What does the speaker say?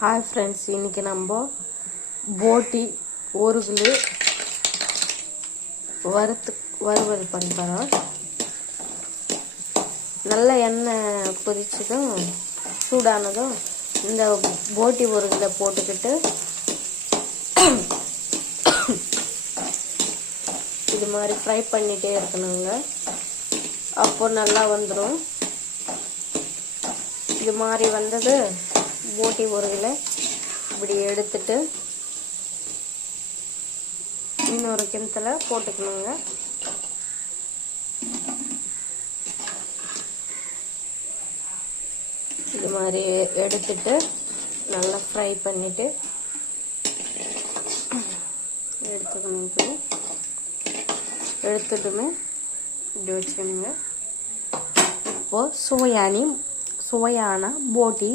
Hi friends इनके numb बोटी और किलो वरुवल पण्णपोरोम நல்ல எண்ணெய் கொதிச்சதும் சூடானதும் இந்த போட்டி ஒரு கிலோ போட்டுக்கிட்டு இது மாதிரி ஃப்ரை பண்ணிட்டே இருக்கணுங்க. அப்போ நல்லா வந்துரும். இது மாதிரி வந்தது போட்டி ஒரு கிலோ இப்படி எடுத்துட்டு இன்னொரு கிண்ணத்துல போட்டுக்கணுங்க. இது மாதிரி எடுத்துட்டு நல்லா ஃப்ரை பண்ணிட்டு எடுத்துக்கணும். எடுத்துட்டுமே இப்படி வச்சுக்கணுங்க. இப்போ சுவையான போட்டி